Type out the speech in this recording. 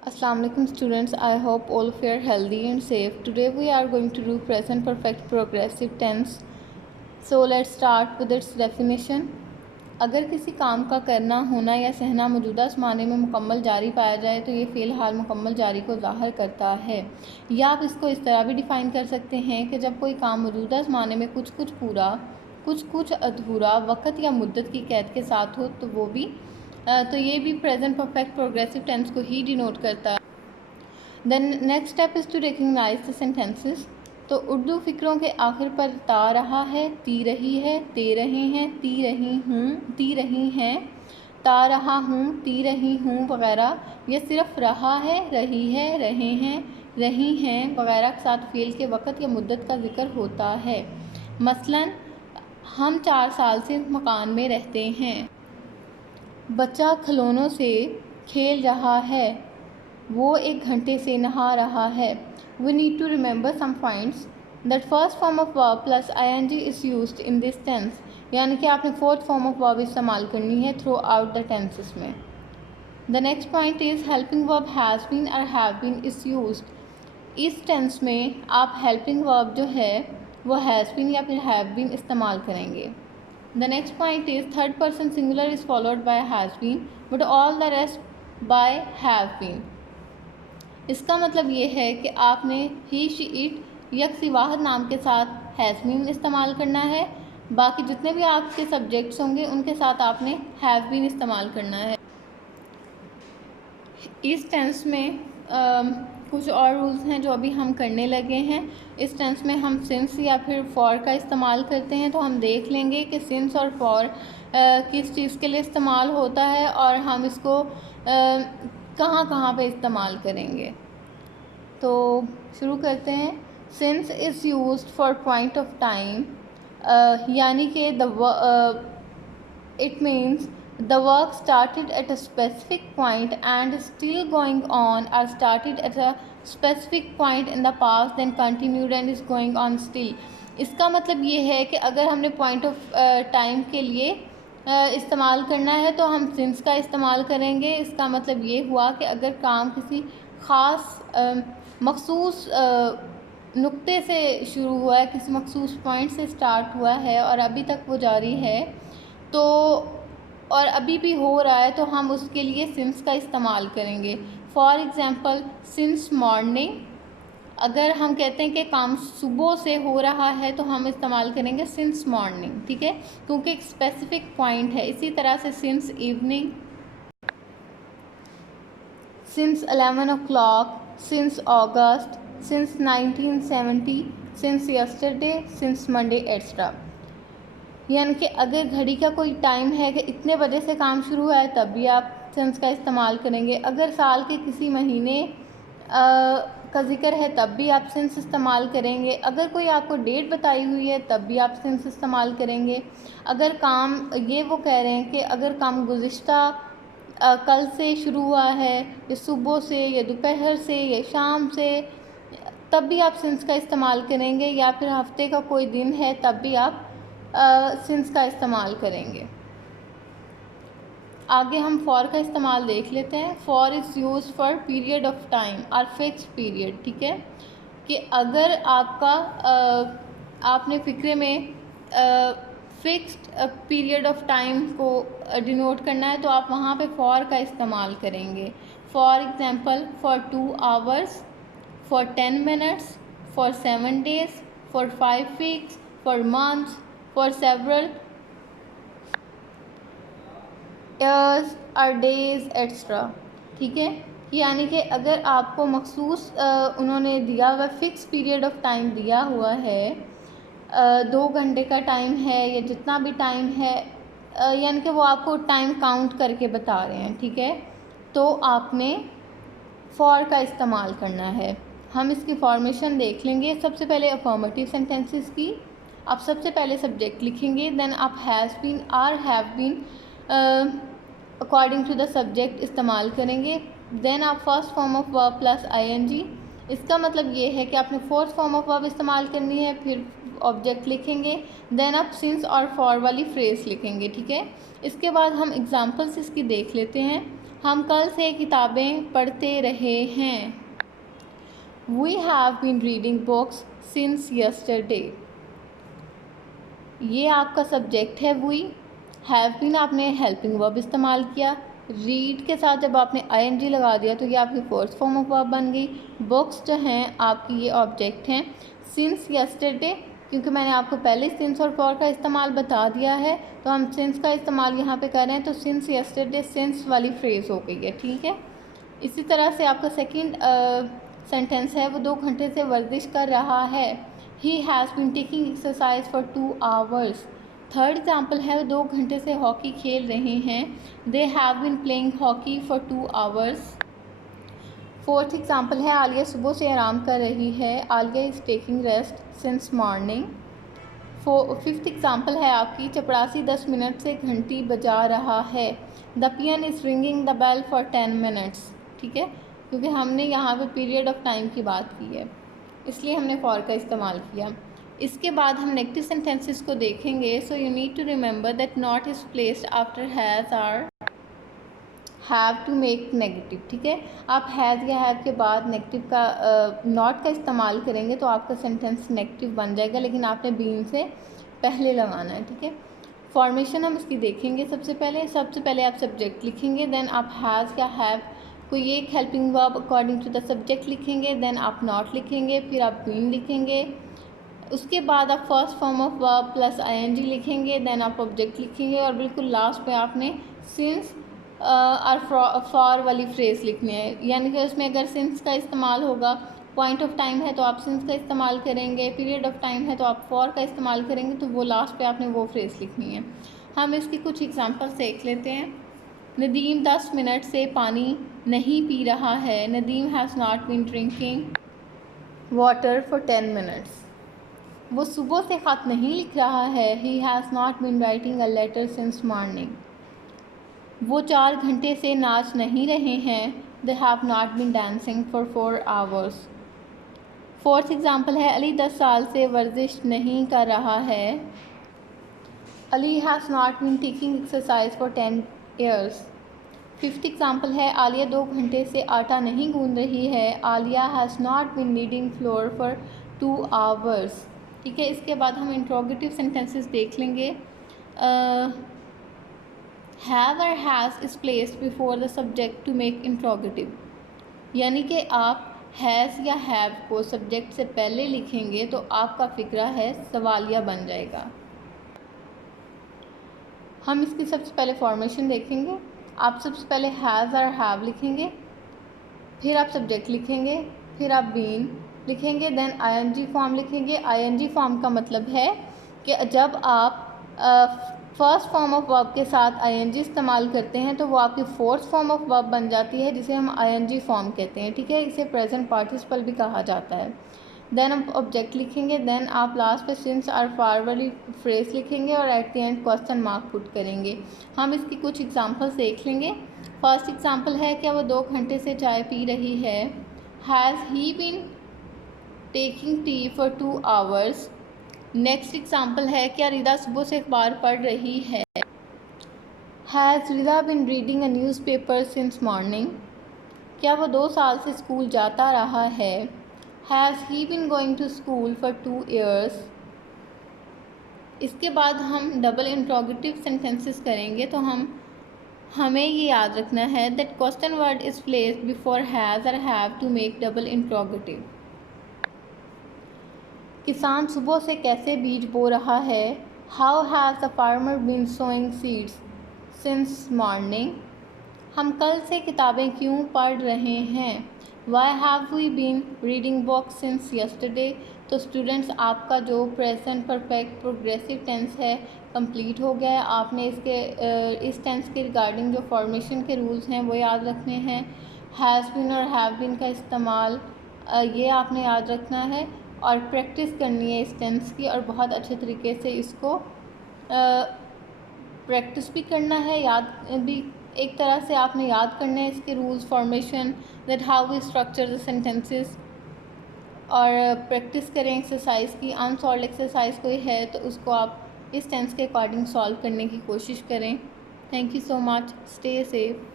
Assalamu alaikum students. I hope all of you are healthy and safe. Today we are going to do present perfect progressive tense. So let's start with its definition. अगर किसी काम का करना, होना या सहना मौजूदा ज़माने में मुकम्मल जारी पाया जाए तो ये फ़िल हाल मुकम्मल जारी को ज़ाहिर करता है। या आप इसको इस तरह भी डिफ़ाइन कर सकते हैं कि जब कोई काम मौजूदा ज़माने में कुछ कुछ पूरा, कुछ कुछ अधूरा, वक़्त या मुद्दत की कैद के साथ हो तो वो भी तो ये भी प्रेजेंट परफेक्ट प्रोग्रेसिव टेंस को ही डिनोट करता है। Then next step is to recognise the sentences. तो उर्दू फ़िक्रों के आखिर पर ता रहा है, ती रही है, ते रहे हैं, ती रही हूँ, ती रही हैं, ता रहा हूँ, ती रही हूँ वगैरह, ये सिर्फ रहा है, रही है, रहे हैं, रही हैं वगैरह के साथ फ़ेल के वक़्त या मुद्दत का ज़िक्र होता है। मसलन हम 4 साल से मकान में रहते हैं। बच्चा खिलौनों से खेल रहा है, वो 1 घंटे से नहा रहा है। We need to remember some points that first form of verb plus ing is used in this tense, यानी कि आपने fourth form of verb इस्तेमाल करनी है throughout the tenses में। The next point is helping verb has been or have been is used। इस tense में आप helping verb जो है वो has been या फिर have been इस्तेमाल करेंगे। The next point is third person singular is followed by has been but all the rest by have been। इसका मतलब ये है कि आपने ही शी इट यकसी वाहद नाम के साथ हैज़ बीन इस्तेमाल करना है, बाकी जितने भी आपके सब्जेक्ट्स होंगे उनके साथ आपने हैव बीन इस्तेमाल करना है। इस टेंस में कुछ और रूल्स हैं जो अभी हम करने लगे हैं। इस टेंस में हम सिंस या फिर फॉर का इस्तेमाल करते हैं, तो हम देख लेंगे कि सिंस और फॉर किस चीज़ के लिए इस्तेमाल होता है और हम इसको कहाँ कहाँ पे इस्तेमाल करेंगे। तो शुरू करते हैं। Since is used for point of time, यानी कि it means the work started at a specific point and is still going on, or started at a specific point in the past then continued and is going on still। इसका मतलब ये है कि अगर हमने point of time के लिए इस्तेमाल करना है तो हम सिंस का इस्तेमाल करेंगे। इसका मतलब ये हुआ कि अगर काम किसी ख़ास मखसूस नुक्ते से शुरू हुआ है, किसी मखसूस पॉइंट से स्टार्ट हुआ है और अभी तक वो जारी है तो और अभी भी हो रहा है तो हम उसके लिए सिंस का इस्तेमाल करेंगे। फॉर एग्ज़ाम्पल सिंस मॉर्निंग, अगर हम कहते हैं कि काम सुबह से हो रहा है तो हम इस्तेमाल करेंगे सिंस मॉर्निंग, ठीक है, क्योंकि एक स्पेसिफिक पॉइंट है। इसी तरह से since evening, since 11 o'clock, since August, since 1970, since yesterday, since Monday extra. यानी कि अगर घड़ी का कोई टाइम है कि इतने बजे से काम शुरू हुआ है तब भी आप सिंस का इस्तेमाल करेंगे। अगर साल के किसी महीने का ज़िक्र है तब भी आप सिंस इस्तेमाल करेंगे। अगर कोई आपको डेट बताई हुई है तब भी आप सिंस इस्तेमाल करेंगे। अगर काम ये वो कह रहे हैं कि अगर काम गुज़िश्ता कल से शुरू हुआ है, या सुबह से, या दोपहर से, या शाम से, तब भी आप सिंस का इस्तेमाल करेंगे। या फिर हफ्ते का कोई दिन है तब भी आप सिंस का इस्तेमाल करेंगे। आगे हम फॉर का इस्तेमाल देख लेते हैं। For is use for period of time और फिक्स पीरियड, ठीक है, कि अगर आपका आपने फ़िक्रे में फिक्स्ड पीरियड ऑफ टाइम को डिनोट करना है तो आप वहाँ पे फॉर का इस्तेमाल करेंगे। For example for 2 hours, for 10 minutes, for 7 days, for 5 weeks, for months, for several years or days etc, ठीक है। यानी कि अगर आपको मखसूस उन्होंने दिया हुआ फिक्स पीरियड ऑफ टाइम दिया हुआ है, 2 घंटे का टाइम है या जितना भी टाइम है, यानी कि वो आपको टाइम काउंट करके बता रहे हैं, ठीक है, तो आपने फॉर का इस्तेमाल करना है। हम इसकी फॉर्मेशन देख लेंगे। सबसे पहले अफर्मेटिव सेंटेंसेस की आप सबसे पहले सब्जेक्ट लिखेंगे, देन आप has been or have been according to the subject इस्तेमाल करेंगे। देन आप first form of verb plus ING, इसका मतलब ये है कि आपने फोर्थ फॉर्म ऑफ वर्ब इस्तेमाल करनी है, फिर ऑब्जेक्ट लिखेंगे, देन आप सिंस और फॉर वाली फ्रेज लिखेंगे, ठीक है। इसके बाद हम एग्जांपल्स इसकी देख लेते हैं। हम कल से किताबें पढ़ते रहे हैं। We have been reading books since yesterday. ये आपका सब्जेक्ट है we। हैव बीन आपने हेल्पिंग वर्ब इस्तेमाल किया। रीड के साथ जब आपने ing लगा दिया तो ये आपकी फर्स्ट फॉर्म ऑफ वर्ब बन गई। बुक्स जो हैं आपकी ये ऑब्जेक्ट हैं। सिंस यस्टरडे, क्योंकि मैंने आपको पहले सिंस और फॉर का इस्तेमाल बता दिया है तो हम सिंस का इस्तेमाल यहाँ पे कर रहे हैं, तो सिंस यस्टरडे सिंस वाली फ्रेज़ हो गई है, ठीक है। इसी तरह से आपका सेकंड सेंटेंस है, वो 2 घंटे से वर्जिश कर रहा है। He has been taking exercise for 2 hours. Third example है, वो 2 घंटे से हॉकी खेल रहे हैं। They have been playing hockey for 2 hours. Fourth example है, आलिया सुबह से आराम कर रही है। Alia is taking rest since morning. Fifth example है आपकी, चपरासी 10 मिनट से घंटी बजा रहा है। The peon is ringing the bell for 10 minutes, ठीक है, क्योंकि हमने यहाँ पे पीरियड ऑफ टाइम की बात की है इसलिए हमने फॉर का इस्तेमाल किया। इसके बाद हम नेगेटिव सेंटेंसेस को देखेंगे। So you need to remember that not is placed after has or have to make negative, ठीक है। आप हैज़ या हैव के बाद नेगेटिव का नॉट का इस्तेमाल करेंगे तो आपका सेंटेंस नेगेटिव बन जाएगा, लेकिन आपने बीन से पहले लगाना है, ठीक है। फॉर्मेशन हम इसकी देखेंगे। सबसे पहले आप सब्जेक्ट लिखेंगे, देन आप हैज़ या हैव कोई एक helping verb according to the subject लिखेंगे, देन आप नॉट लिखेंगे, फिर आप बीन लिखेंगे। उसके बाद आप first form of verb plus ing लिखेंगे, देन आप ऑब्जेक्ट लिखेंगे और बिल्कुल लास्ट पे आपने सिंस और फॉर वाली फ्रेज़ लिखनी है। यानी कि उसमें अगर सिंस का इस्तेमाल होगा, पॉइंट ऑफ टाइम है तो आप सिंस का इस्तेमाल करेंगे, पीरियड ऑफ टाइम है तो आप फॉर का इस्तेमाल करेंगे, तो वो लास्ट पे आपने वो फ्रेज़ लिखनी है। हम इसकी कुछ एग्जांपल्स देख लेते हैं। नदीम 10 मिनट से पानी नहीं पी रहा है। Nadeem has not been drinking water for 10 minutes. वो सुबह से ख़त नहीं लिख रहा है। He has not been writing a letter since morning. वो 4 घंटे से नाच नहीं रहे हैं। They have not been dancing for 4 hours. Fourth example है, अली 10 साल से वर्जिश नहीं कर रहा है। Ali has not been taking exercise for 10 years. Fifth example है, आलिया 2 घंटे से आटा नहीं गूंद रही है। Alia has not been kneading flour for 2 hours, ठीक है। इसके बाद हम इंट्रोगेटिव सेंटेंसेस देख लेंगे। हैव और has is placed before the subject to make interrogative, यानी कि आप हैज़ या हैव को सब्जेक्ट से पहले लिखेंगे तो आपका फ़िक्रा है सवालिया बन जाएगा। हम इसकी सबसे पहले फॉर्मेशन देखेंगे। आप सबसे पहले हैज़ और हैव लिखेंगे, फिर आप सब्जेक्ट लिखेंगे, फिर आप बीन लिखेंगे, देन ing फॉर्म लिखेंगे। ing फॉर्म का मतलब है कि जब आप फर्स्ट फॉर्म ऑफ वर्ब के साथ ing इस्तेमाल करते हैं तो वो आपकी फोर्थ फॉर्म ऑफ वर्ब बन जाती है, जिसे हम ing फॉर्म कहते हैं, ठीक है। इसे प्रेजेंट पार्टिसिपल भी कहा जाता है। देन आप ऑब्जेक्ट लिखेंगे, देन आप लास्ट पे सिंस और फॉर वाली फ्रेज लिखेंगे और at the end question mark put करेंगे। हम इसकी कुछ एग्जांपल्स देख लेंगे। फर्स्ट एग्जांपल है, क्या वो 2 घंटे से चाय पी रही है। Has he been taking tea for 2 hours. Next example है, क्या रिदा सुबह से अखबार पढ़ रही है। Has Rida been reading a newspaper since morning. क्या वो 2 साल से स्कूल जाता रहा है। Has he been going to school for 2 years. इसके बाद हम डबल इंट्रोगेटिव सेंटेंसेस करेंगे, तो हमें ये याद रखना है that question word is placed before has और have to make double interrogative. किसान सुबह से कैसे बीज बो रहा है। How has the farmer been sowing seeds since morning. हम कल से किताबें क्यों पढ़ रहे हैं। Why have we been reading books since yesterday. तो स्टूडेंट्स, आपका जो प्रेजेंट परफेक्ट प्रोग्रेसिव टेंस है कंप्लीट हो गया है। आपने इस टेंस के रिगार्डिंग जो फॉर्मेशन के रूल्स हैं वो याद रखने हैं। हैज़ बीन और हैव बीन का इस्तेमाल ये आपने याद रखना है और प्रैक्टिस करनी है इस टेंस की, और बहुत अच्छे तरीके से इसको प्रैक्टिस भी करना है, याद भी एक तरह से आपने याद करना है इसके rules, formation, that how we structure the sentences, और प्रैक्टिस करें एक्सरसाइज की। अनसॉल्व एक्सरसाइज कोई है तो उसको आप इस टेंस के अकॉर्डिंग सॉल्व करने की कोशिश करें। Thank you so much, stay safe.